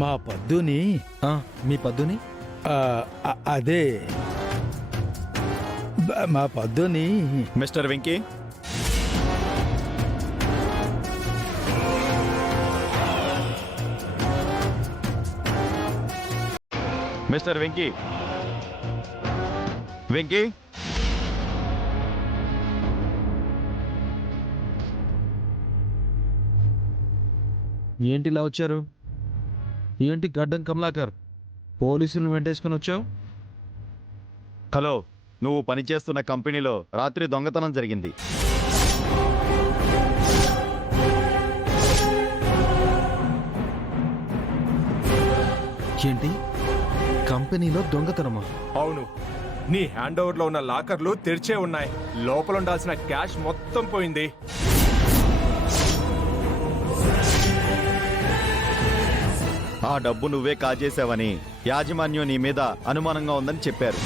మా పద్దుని మీ పద్దుని అదే మా పద్దుని మిస్టర్ వెంకీ, మిస్టర్ వెంకీ, వెంకీ, ఏంటి ఇలా వచ్చారు? ఏంటి గడ్డం కమలాకర్, పోలీసులను వెంటేసుకుని వచ్చావు? హలో, నువ్వు పనిచేస్తున్న కంపెనీలో రాత్రి దొంగతనం జరిగింది. ఏంటి, కంపెనీలో దొంగతనమా? అవును, నీ హ్యాండ్ ఓవర్ లో ఉన్న లాకర్లు తెరిచే ఉన్నాయి. లోపల ఉండాల్సిన క్యాష్ మొత్తం పోయింది. ఆ డబ్బు నువ్వే కాజేశావని యాజమాన్యం నీ మీద అనుమానంగా ఉందని చెప్పారు.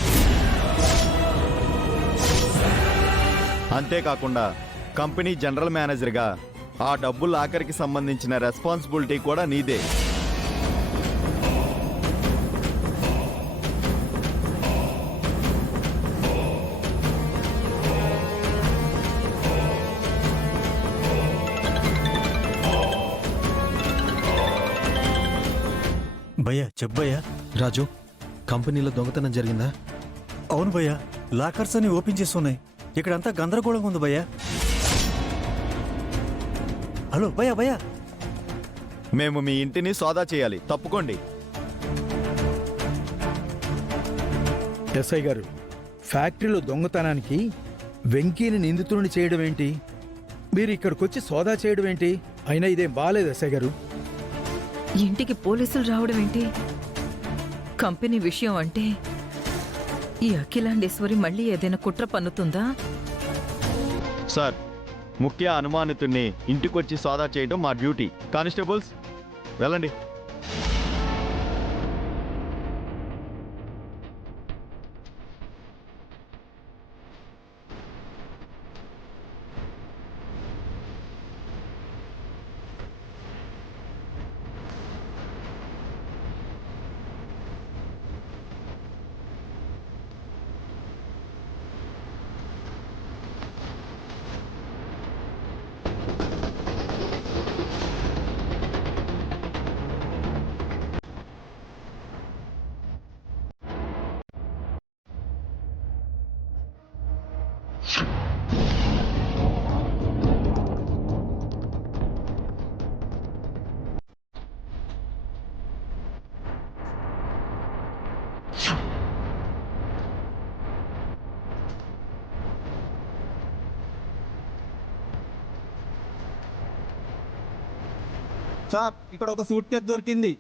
అంతేకాకుండా కంపెనీ జనరల్ మేనేజర్గా ఆ డబ్బు లాకర్కి సంబంధించిన రెస్పాన్సిబిలిటీ కూడా నీదే. భయ్యా చెప్పయ్యా. రాజు, కంపెనీలో దొంగతనం జరిగిందా? అవును భయ్యా, లాకర్స్ అన్ని ఓపెన్ చేస్తున్నాయి. ఇక్కడంతా గందరగోళంగా ఉంది భయ్యా. హలో భయ్యా, భయ్యా మేము మీ ఇంటిని సోదా చేయాలి, తప్పుకోండి. ఎస్ఐ గారు, ఫ్యాక్టరీలో దొంగతనానికి వెంకీని నిందితుడిని చేయడం ఏంటి? మీరు ఇక్కడికొచ్చి సోదా చేయడం ఏంటి? అయినా ఇదేం బాలేదు ఎస్ఐ గారు. ఇంటికి పోలీసులు రావడం ఏంటి? కంపెనీ విషయం అంటే ఈ అఖిలాండేశ్వరి మళ్ళీ ఏదైనా కుట్ర పన్నుతుందా? సార్, ముఖ్య అనుమానితుడిని ఇంటికొచ్చి సోదా చేయడం మా డ్యూటీ. కానిస్టేబుల్స్, వెళ్ళండి. సార్, ఇక్కడ ఒక సూట్ కేసు దొరికింది.